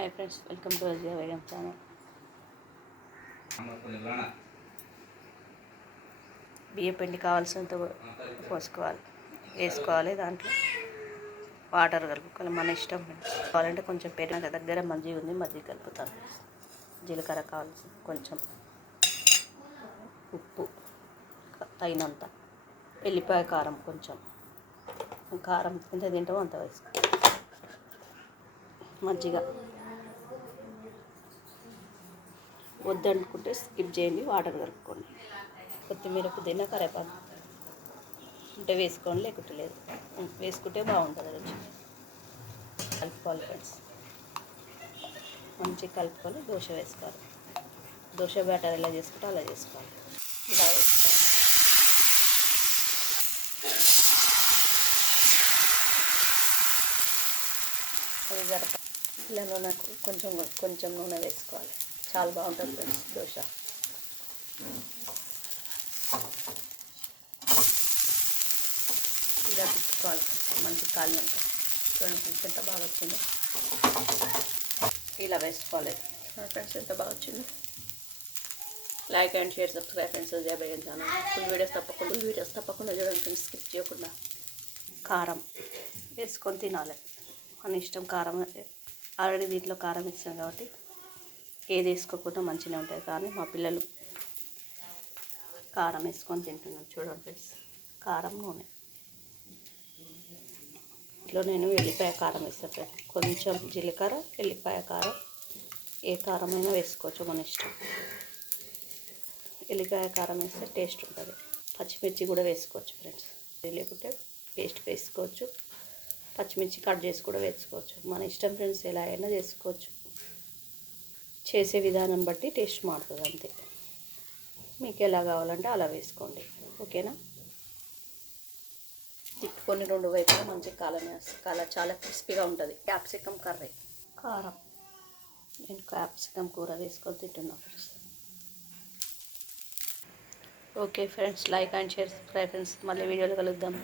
Hi friends, welcome to అజియా వేగం channel. బియ్య పిండి కావాల్సినంత పోసుకోవాలి, వేసుకోవాలి. దాంట్లో వాటర్ కలుపుకోవాలి, మన ఇష్టం. కావాలంటే కొంచెం పెరుగు, దగ్గర మజ్జిగ ఉంది, మజ్జిగ కలుపుతాను. జీలకర్ర కావాల్సింది, కొంచెం ఉప్పు తగినంత, ఎల్లిపాయ కారం కొంచెం, కారం ఎంత తింటామో అంత వేసుకో, మజ్జిగ. వద్దనుకుంటే స్కిప్ చేయండి, వాటర్ కలుపుకోండి. కొత్తిమీర, పుదీనా, కరివేపాకు ఉంటే వేసుకోండి, లేకుంటే లేదు. వేసుకుంటే బాగుంటుంది రుచి. కలుపుకోవాలి ఫ్రెండ్స్, మంచిగా కలుపుకొని దోశ వేసుకోవాలి. దోశ బ్యాటర్ ఎలా చేసుకుంటే అలా చేసుకోవాలి. ఇలా వేసుకోవాలి. అది జరప ఇలా నూనె కొంచెం కొంచెం నూనె వేసుకోవాలి. చాలా బాగుంటుంది ఫ్రెండ్స్ దోశ. ఇలా తిప్పుకోవాలి మంచి కాలినాక. చూడండి ఎంత బాగా వచ్చిందో. ఇలా వేసుకోవాలి ఫ్రెండ్స్, ఎంత బాగా వచ్చిందో. Like and share, subscribe friends అజియా వేగం ఛానల్. ఫుల్ వీడియోస్ తప్పకుండా చూడండి ఫ్రెండ్స్, స్కిప్ చేయకుండా. కారం వేసుకొని తినాలి, మన ఇష్టం. కారం ఆల్రెడీ దీంట్లో కారం ఇస్తాం కాబట్టి ఏది వేసుకోకుండా మంచిగా ఉంటుంది. కానీ మా పిల్లలు కారం వేసుకొని తింటున్నాను. చూడండి ఫ్రెండ్స్, కారం నూనె. ఇంట్లో నేను ఎల్లిపాయ కారం వేస్తాను ఫ్రెండ్స్. కొంచెం జీలకర్ర, ఎల్లిపాయ కారం, ఏ కారమైనా వేసుకోవచ్చు, మన ఇష్టం. ఎల్లిపాయ కారం వేస్తే టేస్ట్ ఉంటుంది. పచ్చిమిర్చి కూడా వేసుకోవచ్చు ఫ్రెండ్స్, లేకుంటే పేస్ట్ వేసుకోవచ్చు. పచ్చిమిర్చి కట్ చేసి కూడా వేసుకోవచ్చు, మన ఇష్టం ఫ్రెండ్స్. ఎలా అయినా చేసుకోవచ్చు, చేసే విధానం బట్టి టేస్ట్ మారుతుంది అంతే. మీకు ఎలా కావాలంటే అలా వేసుకోండి, ఓకేనా. తిప్పుకొని రెండు వైపులా మంచిగా కాలం చాలా క్రిస్పీగా ఉంటుంది. క్యాప్సికమ్ కర్రీ, కారం. నేను క్యాప్సికమ్ కూర వేసుకొని తింటున్నాను friends. Okay friends, like and share, subscribe friends. మళ్ళీ వీడియోలో కలుద్దాం.